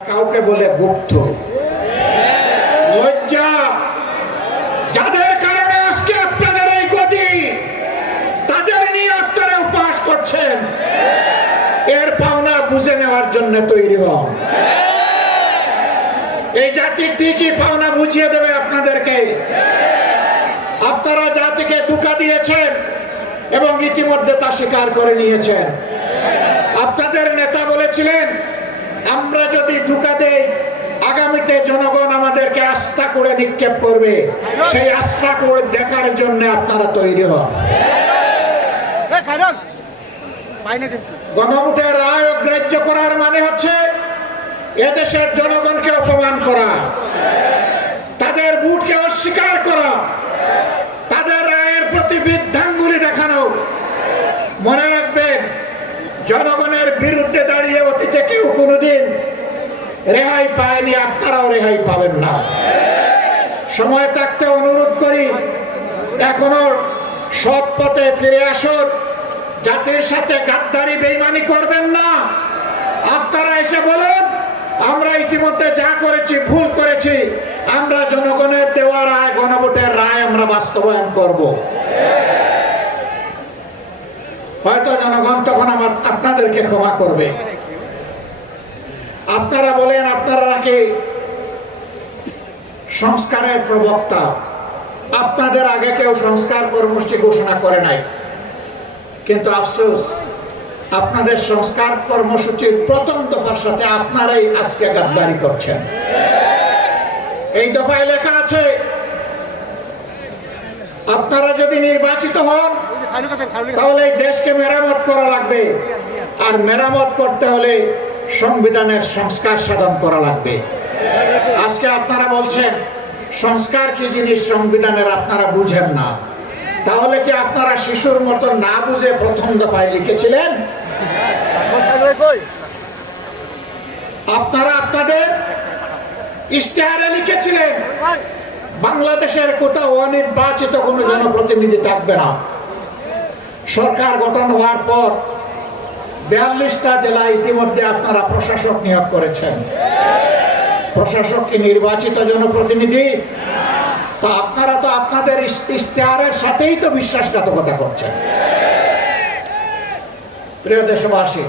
কাউকে বলে গুপ্ত লজ্জা, যাদের কারণে আজকে আপনাদের এই গতি, তাদের নিয়ে আপনারা উপহাস করছেন। এর পাওনা বুঝে নেওয়ার জন্য তৈরি হন। এই জাতি ঠিকই পাওনা বুঝিয়ে দেবে আপনাদেরকে। আপনারা জাতিকে ধোঁকা দিয়েছেন এবং ইতিমধ্যে তা স্বীকার করে নিয়েছেন। আপনাদের নেতা বলেছিলেন, আমরা যদি ধোঁকা দেই আগামীতে জনগণ আমাদেরকে আস্থা করে নিক্ষেপ করবে। সেই আস্থা করে দেখার জন্য আপনারা তৈরি হন। গণভোটের রায় অগ্রাহ্য করার মানে হচ্ছে এদেশের জনগণকে অপমান করা, তাদের ভোটকে অস্বীকার করা, তাদের রায়ের প্রতি বৃদ্ধাঙ্গুলি দেখানো। মনে রাখবেন, জনগণের বিরুদ্ধে দাঁড়িয়ে অতীতে কেউ কোনোদিন রেহাই পায়নি, আপনারাও রেহাই পাবেন না। সময় থাকতে অনুরোধ করি, এখনো সৎ পথে ফিরে আসুন। জাতির সাথে গাদ্দারি বেইমানি করবেন না। আপনারা এসে বলুন, আমরা ইতিমধ্যে যা করেছি ভুল করেছি, আমরা জনগণের দেওয়া রায়, গণভোটের রায় আমরা বাস্তবায়ন করব। হয়তো জনগণ তখন আপনাদেরকে ক্ষমা করবে। আপনারা বলেন আপনারা নাকি সংস্কারের প্রবক্তা। আপনাদের আগে কেউ সংস্কার কর্মসূচি ঘোষণা করে নাই, কিন্তু আফসোস আপনাদের সংস্কার কর্মসূচির প্রথম দফার সাথে আপনারাই আজকে গাদ্দারি করছেন। এই দফায় লেখা আছে, আপনারা যদি নির্বাচিত হন তাহলে এই দেশকে মেরামত করা লাগবে, আর মেরামত করতে হলে সংবিধানের সংস্কার সাধন করা লাগবে। আজকে আপনারা বলছেন সংস্কার কি জিনিস সংবিধানের আপনারা বুঝেন না। তাহলে কি আপনারা শিশুর মতো না বুঝে প্রথম দফায় লিখেছিলেন? আপনারা আপনাদের ইশতেহারে লিখেছিলেন বাংলাদেশের কোথাও অনির্বাচিত কোনো জনপ্রতিনিধি থাকবে না। সরকার গঠন হওয়ার পর 42টা জেলায় ইতিমধ্যে আপনারা প্রশাসক নিয়োগ করেছেন। প্রশাসক কি নির্বাচিত জনপ্রতিনিধি? তা আপনারা তো আপনাদের ইশতেহারের সাথেই তো বিশ্বাসঘাতকতা করছেন। প্রিয় দেশবাসী,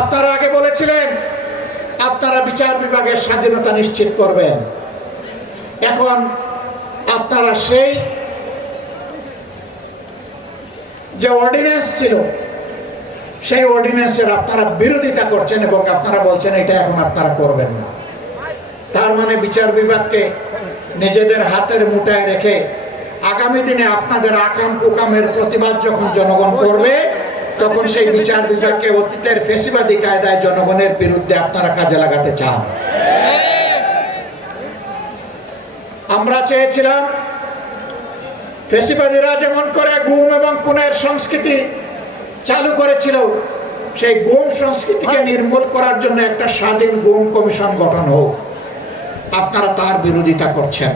আপনারা আগে বলেছিলেন আপনারা বিচার বিভাগের স্বাধীনতা নিশ্চিত করবেন। এখন আপনারা সেই যে অর্ডিন্যান্স ছিল, সেই অর্ডিন্যান্সের আপনারা বিরোধিতা করছেন এবং আপনারা বলছেন এটা এখন আপনারা করবেন না। তার মানে বিচার বিভাগকে নিজেদের হাতের মুঠায় রেখে আগামী দিনে আপনাদের আকাম কুকামের প্রতিবাদ যখন জনগণ করবে, তখন সেই বিচার বিভাগকে অতীতের ফেসিবাদী কায়দায় জনগণের বিরুদ্ধে আপনারা কাজে লাগাতে চান। আমরা চেয়েছিলাম ফেসিবাদীরা যেমন করে গুম এবং খুনের সংস্কৃতি চালু করেছিল, সেই গুম সংস্কৃতিকে নির্মূল করার জন্য একটা স্বাধীন গুম কমিশন গঠন হোক। আপনারা তার বিরোধিতা করছেন।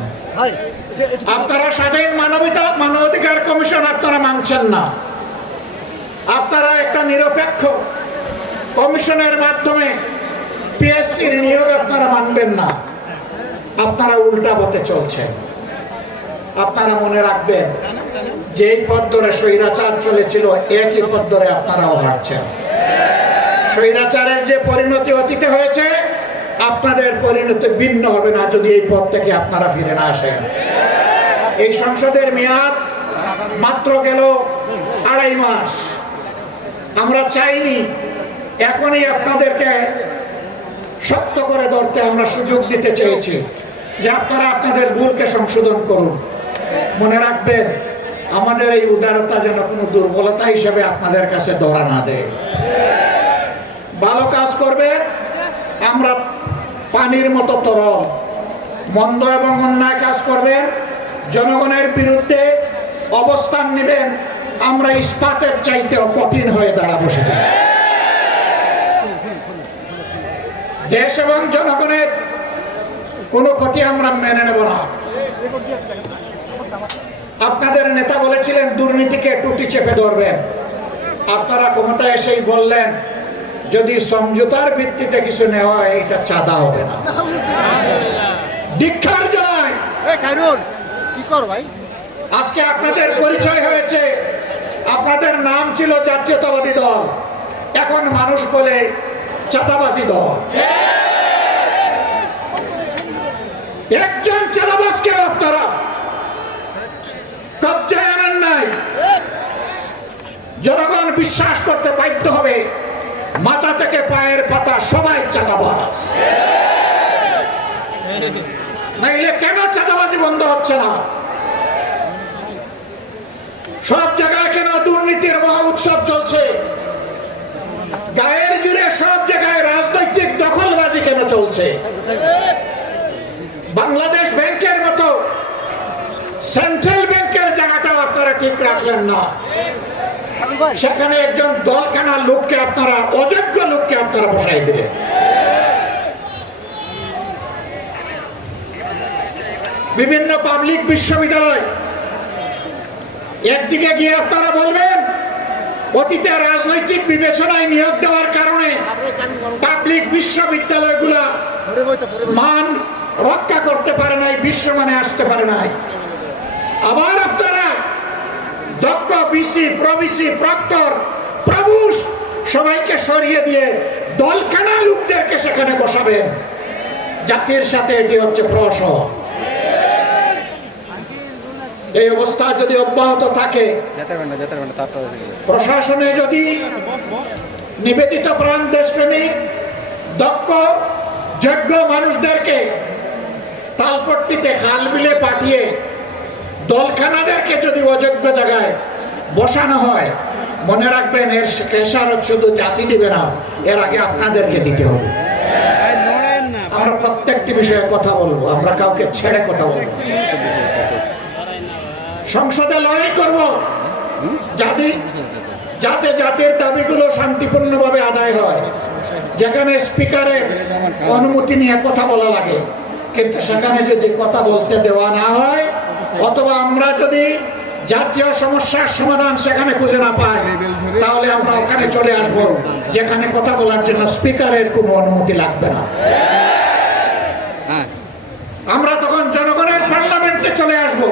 আপনারা স্বাধীন মানবাধিকার কমিশন আপনারা মানছেন না। আপনারা একটা নিরপেক্ষ কমিশনের মাধ্যমে পিএসসির নিয়োগ আপনারা মানবেন না। আপনারা উল্টা পথে চলছেন। আপনারা মনে রাখবেন, যেই পথ ধরে স্বৈরাচার চলেছিল একই পথ ধরে আপনারাও হাঁটছেন। স্বৈরাচারের যে পরিণতি অতীতে হয়েছে, আপনাদের পরিণতি ভিন্ন হবে না যদি এই পথ থেকে আপনারা ফিরে না আসেন। এই সংসদের মেয়াদ মাত্র গেল 2.5 মাস। আমরা চাইনি এখনই আপনাদেরকে শক্ত করে ধরতে আমরা সুযোগ দিতে চেয়েছি যে আপনারা আপনাদের ভুলকে সংশোধন করুন। মনে রাখবেন, আমাদের এই উদারতা যেন কোনো দুর্বলতা হিসেবে আপনাদের কাছে ধরা না দেয়। ভালো কাজ করবেন, আমরা পানির মতো তরল। মন্দ এবং অন্যায় কাজ করবেন, জনগণের বিরুদ্ধে অবস্থান নেবেন, আমরা ইস্পাতের চাইতেও কঠিন হয়ে দাঁড়াবো। সেটা দেশ এবং জনগণের কোনো ক্ষতি আমরা মেনে নেব না। আপনাদের নেতা বলেছিলেন দুর্নীতিকে টুটি চেপে ধরবেন। আপনারা ক্ষমতায় এসেই বললেন যদি সমঝোতার ভিত্তিতে কিছু নেওয়া হয় এটা চাঁদা হবে না, দীক্ষার জয়। আজকে আপনাদের পরিচয় হয়েছে, আপনাদের নাম ছিল জাতীয়তাবাদী দল, এখন মানুষ বলে চাঁদাবাজি দল। একজন চাঁদাবাজকে আপনারা কবজায় আনেন নাই, জনগণ বিশ্বাস করতে বাধ্য হবে মাথা থেকে পায়ের পাতা সবাই চাঁদাবাজ। নাইলে কেন চাঁদাবাজি বন্ধ হচ্ছে না? সব জায়গায় কেন দুর্নীতির মহা উৎসব চলছে? গায়ের জুড়ে সব জায়গায় রাজনৈতিক দখলবাজি কেন চলছে? বাংলাদেশ ব্যাংকের মতো সেন্ট্রাল ব্যাংকের জায়গাটাও আপনারা ঠিক রাখলেন না, সেখানে একজন দলখানার লোককে আপনারা, অযোগ্য লোককে আপনারা বসাই দিলেন। বিভিন্ন পাবলিক বিশ্ববিদ্যালয় একদিকে গিয়ে আপনারা বলবেন অতীতে রাজনৈতিক বিবেচনায় নিয়োগ দেওয়ার কারণে পাবলিক বিশ্ববিদ্যালয়গুলা মান রক্ষা করতে পারে নাই, বিশ্বমানে আসতে পারে নাই। আবার আপনারা দক্ষ বিসি, প্রবিসি, প্রক্টর, প্রভুষ সবাইকে সরিয়ে দিয়ে দলখানা লোকদেরকে সেখানে বসাবেন। জাতির সাথে এটি হচ্ছে প্রহসন। এই অবস্থা যদি অব্যাহত থাকে, প্রশাসনে যদি নিবেদিত প্রাণ দেশপ্রেমিক দক্ষ যোগ্য মানুষদেরকে তালপট্টিতে হাল মিলে পাঠিয়ে দলখানাদেরকে যদি অযোগ্য জায়গায় বসানো হয়, মনে রাখবেন এর খেসারত শুধু জাতি দিবে না, এর আগে আপনাদেরকে দিতে হবে। আমরা প্রত্যেকটি বিষয়ে কথা বলবো, আমরা কাউকে ছেড়ে কথা বলবো। সংসদে লড়াই করব যাতে জাতির দাবিগুলো শান্তিপূর্ণভাবে আদায় হয়। যেখানে স্পিকারের অনুমতি নিয়ে কথা বলা লাগে, কিন্তু সেখানে যদি কথা বলতে দেওয়া না হয়, অথবা আমরা যদি জাতীয় সমস্যার সমাধান সেখানে খুঁজে না পাই, তাহলে আমরা ওখানে চলে আসব যেখানে কথা বলার জন্য স্পিকারের কোনো অনুমতি লাগবে না। আমরা তখন জনগণের পার্লামেন্টে চলে আসব।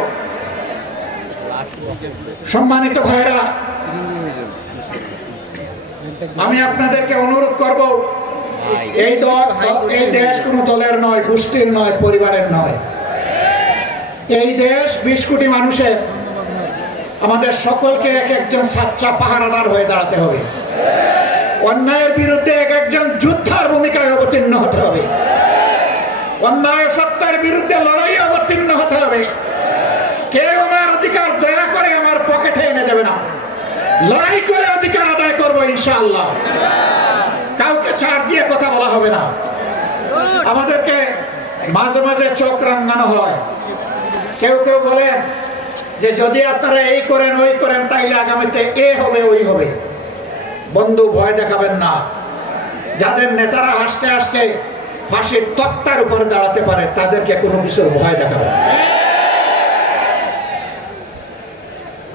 সম্মানিত ভাইরা, আমি আপনাদেরকে অনুরোধ করব, এই দেশ কোনো দলের নয়, গোষ্ঠীর নয়, পরিবারের নয়। এই দেশ 20 কোটি মানুষের, আমাদের সকলকে এক একজন সাচ্চা পাহারাদার হয়ে দাঁড়াতে হবে। অন্যায়ের বিরুদ্ধে এক একজন যোদ্ধার ভূমিকায় অবতীর্ণ হতে হবে। অন্যায় সত্যের বিরুদ্ধে লড়াই অবতীর্ণ হতে হবে। কেউ আমার অধিকার দয়া করে আমার পকেটে এনে দেবে না, লড়াই করে অধিকার আদায় করবো ইনশাআল্লাহ। কাউকে ছাড় দিয়ে কথা বলা হবে না। আমাদেরকে মাঝে মাঝে চোখ রাঙানো হয়। কেউ কেউ বলেন যে যদি আপনারা এই করেন ওই করেন তাইলে আগামীতে এ হবে ওই হবে। বন্ধু, ভয় দেখাবেন না। যাদের নেতারা হাসতে হাসতে ফাঁসির তক্তার উপরে দাঁড়াতে পারে, তাদেরকে কোনো কিছুর ভয় দেখাবেন না।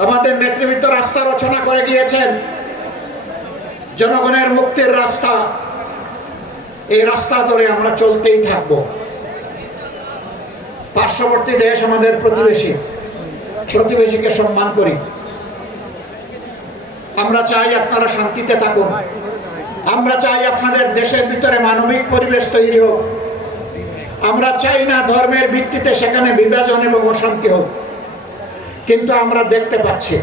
আমাদের নেতৃবৃন্দ রাস্তা রচনা করে গিয়েছেন, জনগণের মুক্তির রাস্তা। এই রাস্তা ধরে আমরা চলতেই থাকবো। পার্শ্ববর্তী দেশ আমাদের প্রতিবেশী, প্রতিবেশীকে সম্মান করি। আমরা চাই আপনারা শান্তিতে থাকুন। আমরা চাই আপনাদের দেশের ভিতরে মানবিক পরিবেশ তৈরি হোক। আমরা চাই না ধর্মের ভিত্তিতে সেখানে বিভাজন এবং অশান্তি হোক। কিন্তু আমরা দেখতে পাচ্ছি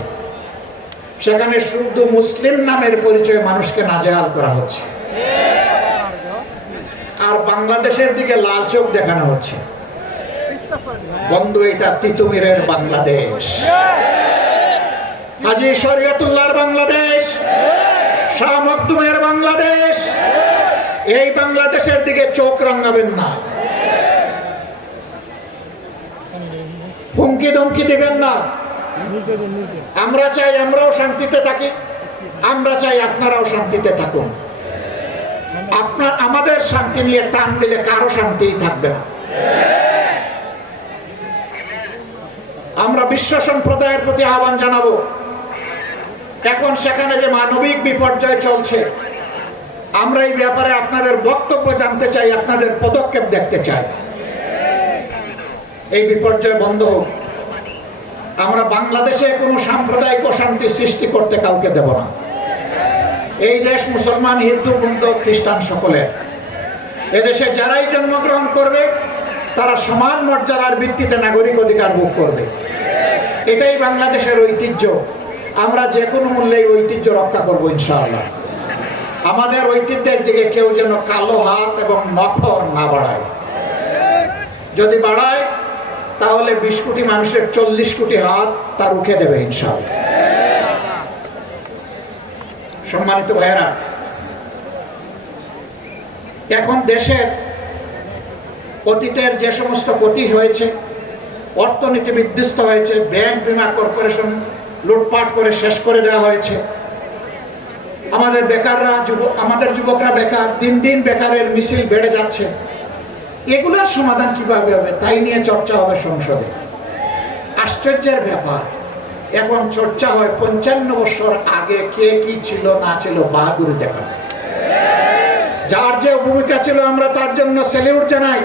সেখানে শুধু মুসলিম নামের পরিচয়ে মানুষকে নাজেহাল করা হচ্ছে, আর বাংলাদেশের দিকে লাল চোখ দেখানো হচ্ছে। বন্ধু, এটা তিতুমিরের বাংলাদেশ, হাজী শরীয়তুল্লাহর বাংলাদেশ, শাহ মখদুমের বাংলাদেশ। এই বাংলাদেশের দিকে চোখ রাঙাবেন না, হুমকি ধমকি দিবেন না। আমরা চাই আমরাও শান্তিতে থাকি, আমরা চাই আপনারাও শান্তিতে থাকুন। আমাদের শান্তি নিয়ে টান দিলে কারো শান্তি থাকবে না। আমরা বিশ্ব সম্প্রদায়ের প্রতি আহ্বান জানাবো, এখন সেখানে যে মানবিক বিপর্যয় চলছে, আমরা এই ব্যাপারে আপনাদের বক্তব্য জানতে চাই, আপনাদের পদক্ষেপ দেখতে চাই। এই বিপর্যয় বন্ধ হোক। আমরা বাংলাদেশে কোনো সাম্প্রদায়িক অশান্তি সৃষ্টি করতে কাউকে দেব না। এই দেশ মুসলমান, হিন্দু, বৌদ্ধ, খ্রিস্টান সকলের। এদেশে যারাই জন্মগ্রহণ করবে তারা সমান মর্যাদার ভিত্তিতে নাগরিক অধিকার ভোগ করবে। এটাই বাংলাদেশের ঐতিহ্য। আমরা যে কোনো মূল্যে এই ঐতিহ্য রক্ষা করব ইনশাআল্লাহ। আমাদের ঐতিহ্যের দিকে কেউ যেন কালো হাত এবং নখর না বাড়ায়। যদি বাড়ায় তাহলে 20 কোটি মানুষের 40 কোটি হাত তা রুখে দেবে ইনশাআল্লাহ। সম্মানিত ভাইয়েরা, এখন দেশের অতীতের যে সমস্ত ক্ষতি হয়েছে, অর্থনীতি বিধ্বস্ত হয়েছে, ব্যাংক বীমা কর্পোরেশন লুটপাট করে শেষ করে দেওয়া হয়েছে, আমাদের যুবকরা বেকার, দিন দিন বেকারের মিছিল বেড়ে যাচ্ছে। এগুলোর সমাধান কিভাবে হবে তাই নিয়ে চর্চা হবে সংসদে। আশ্চর্যের ব্যাপার, এখন চর্চা হয় 55 বছর আগে কে কি ছিল না ছিল বাহাদুরি দেখা। যার যে ভূমিকা ছিল আমরা তার জন্য স্যালিউট জানাই।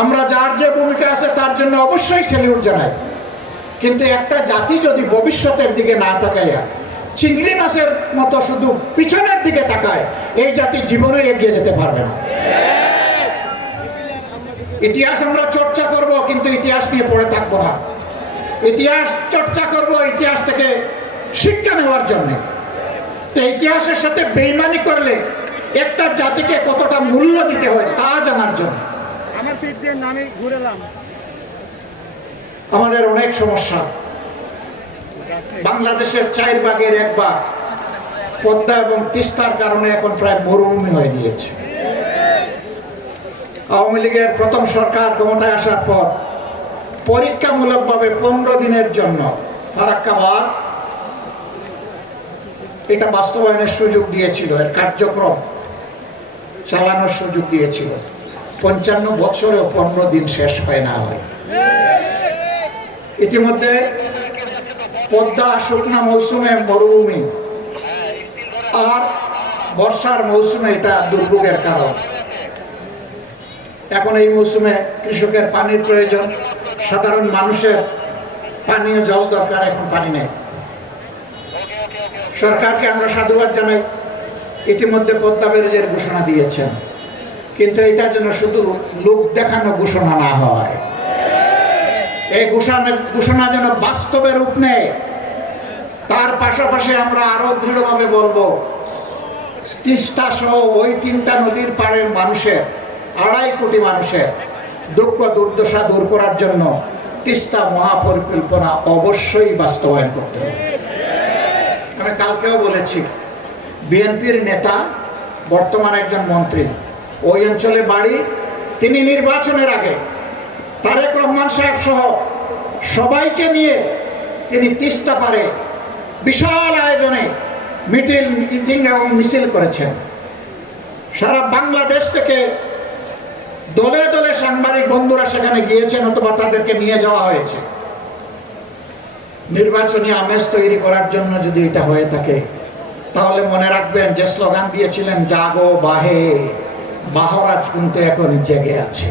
আমরা যার যে ভূমিকা আছে তার জন্য অবশ্যই স্যালিউট জানাই। কিন্তু একটা জাতি যদি ভবিষ্যতের দিকে না তাকায়, চিংড়ি মাছের মতো শুধু পিছনের দিকে তাকায়, এই জাতি জীবনে এগিয়ে যেতে পারবে না। ইতিহাস আমরা চর্চা করব, কিন্তু ইতিহাস নিয়ে পড়ে থাকবো না। ইতিহাস চর্চা করব ইতিহাস থেকে শিক্ষা নেওয়ার জন্য। তো ইতিহাসের সাথে বেইমানি করলে একটা জাতিকে কতটা মূল্য দিতে হয় তা জানার জন্য। আমাদের অনেক সমস্যা। বাংলাদেশের 4 ভাগের 1 ভাগ পদ্মা এবং তিস্তার কারণে এখন প্রায় মরুভূমি হয়ে গিয়েছে। আওয়ামী লীগের প্রথম সরকার ক্ষমতায় আসার পর পরীক্ষামূলকভাবে 15 দিনের জন্য ফারাক্কাবাদ এটা বাস্তবায়নের সুযোগ দিয়েছিল, এর কার্যক্রম চালানোর সুযোগ দিয়েছিল। 55 বছরেও 15 দিন শেষ হয় না হয়। ইতিমধ্যে পদ্মা শুকনা মৌসুমে মরুভূমি, আর বর্ষার মৌসুমে এটা দুর্ভোগের কারণ। এখন এই মৌসুমে কৃষকের পানির প্রয়োজন, সাধারণ মানুষের পানীয় জল দরকার, এখন পানি নেই। সরকারকে আমরা সাধুবাদ জানাই, ইতিমধ্যে পদ্মা ব্যারেজের ঘোষণা দিয়েছেন, কিন্তু এটার জন্য শুধু লোক দেখানো ঘোষণা না হয়, এই ঘোষণা যেন বাস্তবে রূপ নেয়। তার পাশাপাশি আমরা আরো দৃঢ়ভাবে বলবো, তিস্তা সহ ওই 3টা নদীর পাড়ের মানুষের, 2.5 কোটি মানুষের দুঃখ দুর্দশা দূর করার জন্য তিস্তা মহাপরিকল্পনা অবশ্যই বাস্তবায়ন করতে হবে। আমি কালকেও বলেছি, বিএনপির নেতা, বর্তমান একজন মন্ত্রী, ওই অঞ্চলে বাড়ি, তিনি নির্বাচনের আগে তারেক রহমান সাহেব সহ সবাইকে নিয়ে তিনি তিস্তা পারে বিশাল আয়োজনে মিটিং এবং মিছিল করেছেন। সারা বাংলাদেশ থেকে দলে দলে সাংবাদিক বন্ধুরা সেখানে গিয়েছেন অথবা তাদেরকে নিয়ে যাওয়া হয়েছে। নির্বাচনী আমেজ তৈরি করার জন্য যদি এটা হয়ে থাকে, তাহলে মনে রাখবেন যে স্লোগান দিয়েছিলেন জাগো বাহে, বাহরাজ কিন্তু এখন জেগে আছে,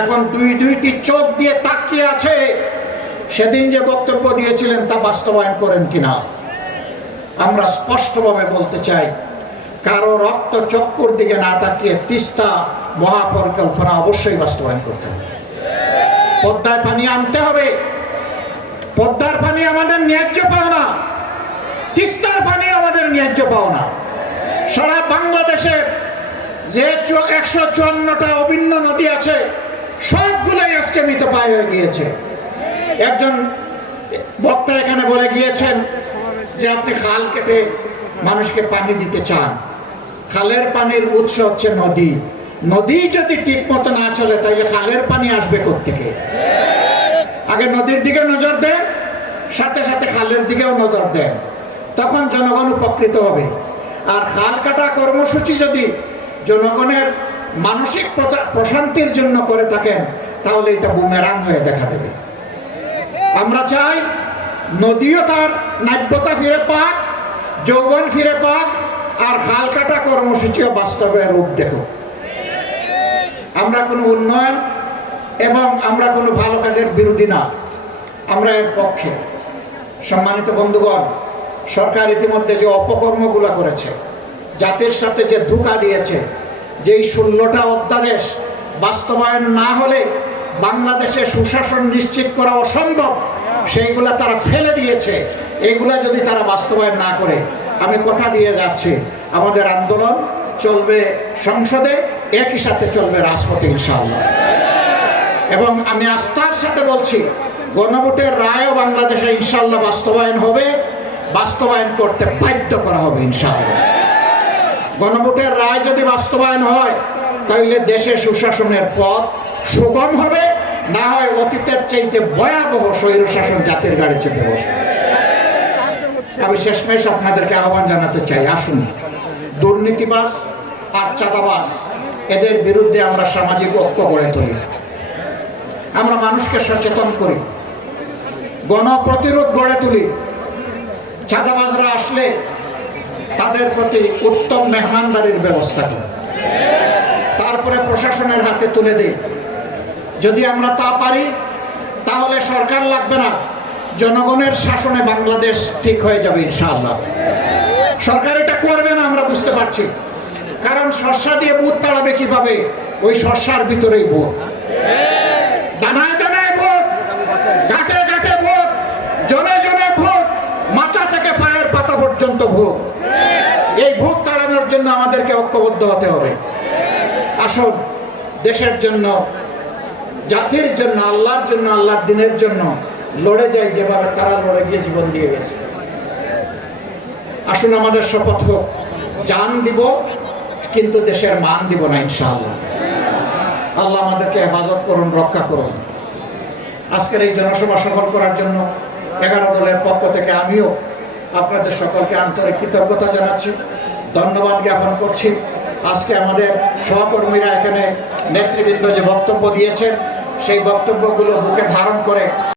এখন দুইটি চোখ দিয়ে তাকিয়ে আছে। সেদিন যে বক্তব্য দিয়েছিলেন তা বাস্তবায়ন করেন কিনা। আমরা স্পষ্টভাবে বলতে চাই, কারো রক্ত চক্ষুর দিকে না তাকিয়ে তিস্তা মহাপরিকল্পনা অবশ্যই বাস্তবায়ন করতে হবে। পদ্মায় পানি আনতে হবে। পদ্মার পানি আমাদের ন্যায্য পাওনা, তিস্তার পানি আমাদের ন্যায্য পাওনা। সারা বাংলাদেশের যে 154টা অভিন্ন নদী আছে, সবগুলোই আজকে মৃতপ্রায় হয়ে গিয়েছে। একজন বক্তা এখানে বলে গিয়েছেন যে আপনি খাল কেটে মানুষকে পানি দিতে চান। খালের পানির উৎস হচ্ছে নদী। নদী যদি ঠিক মতো না চলে তাহলে খালের পানি আসবে কোত্থেকে? আগে নদীর দিকে নজর দেন, সাথে সাথে খালের দিকেও নজর দেন, তখন জনগণ উপকৃত হবে। আর খাল কাটা কর্মসূচি যদি জনগণের মানসিক প্রশান্তির জন্য করে থাকেন, তাহলে এটা বুমেরাং হয়ে দেখা দেবে। আমরা চাই নদীও তার নাব্যতা ফিরে পাক, যৌবন ফিরে পাক, আর হাল কাটা কর্মসূচিও বাস্তবে রূপ দেখো। আমরা কোনো উন্নয়ন এবং আমরা কোনো ভালো কাজের বিরোধী না, আমরা এর পক্ষে। সম্মানিত বন্ধুগণ, সরকার ইতিমধ্যে যে অপকর্মগুলো করেছে, জাতির সাথে যে ধোঁকা দিয়েছে, যেই 16টা অধ্যাদেশ বাস্তবায়ন না হলে বাংলাদেশে সুশাসন নিশ্চিত করা অসম্ভব, সেইগুলা তারা ফেলে দিয়েছে। এইগুলা যদি তারা বাস্তবায়ন না করে, আমি কথা দিয়ে যাচ্ছি, আমাদের আন্দোলন চলবে সংসদে, একই সাথে চলবে রাজপথে ইনশাআল্লাহ। এবং আমি আস্থার সাথে বলছি, গণভোটের রায়ও বাংলাদেশে ইনশাআল্লাহ বাস্তবায়ন হবে, বাস্তবায়ন করতে বাধ্য করা হবে ইনশাআল্লাহ। গণভোটের রায় যদি বাস্তবায়ন হয়, তাহলে দেশে সুশাসনের পথ সুগম হবে, না হয় অতীতের চাইতে ভয়াবহ স্বৈরশাসন জাতির গাড়ি চেপে বসবে। আমি শেষমেশ আপনাদেরকে আহ্বান জানাতে চাই, আসুন দুর্নীতিবাজ আর চাঁদাবাজ এদের বিরুদ্ধে আমরা সামাজিক ঐক্য গড়ে তুলি, আমরা মানুষকে সচেতন করি, গণপ্রতিরোধ গড়ে তুলি। চাঁদাবাজরা আসলে তাদের প্রতি উত্তম মেহমানদারির ব্যবস্থা করি, তারপরে প্রশাসনের হাতে তুলে দিই। যদি আমরা তা পারি, তাহলে সরকার লাগবে না, জনগণের শাসনে বাংলাদেশ ঠিক হয়ে যাবে ইনশাআল্লাহ। সরকার এটা করবে না, আমরা বুঝতে পারছি, কারণ শস্যা দিয়ে ভূত তাড়াবে কিভাবে? ওই শস্যার ভিতরেই ভূত, দানায় দানায় ভূত, ঘাটে ঘাটে ভূত, জনে জনে ভূত, মাথা থেকে পায়ের পাতা পর্যন্ত ভূত। এই ভূত তাড়ানোর জন্য আমাদেরকে ঐক্যবদ্ধ হতে হবে। আসুন দেশের জন্য, জাতির জন্য, আল্লাহর জন্য, আল্লাহর দিনের জন্য লড়ে যাই, যেভাবে তারা লড়ে গিয়ে জীবন দিয়ে গেছে। আসুন আমাদের শপথ হোক, জান দিব কিন্তু দেশের মান দিব না ইনশাআল্লাহ। আল্লাহ আমাদেরকে হেফাজত করুন, রক্ষা করুন। আজকের এই জনসভা সফল করার জন্য 11 দলের পক্ষ থেকে আমিও আপনাদের সকলকে আন্তরিক কৃতজ্ঞতা জানাচ্ছি, ধন্যবাদ জ্ঞাপন করছি। আজকে আমাদের সহকর্মীরা এখানে নেতৃবৃন্দ যে বক্তব্য দিয়েছেন, সেই বক্তব্যগুলো বুকে ধারণ করে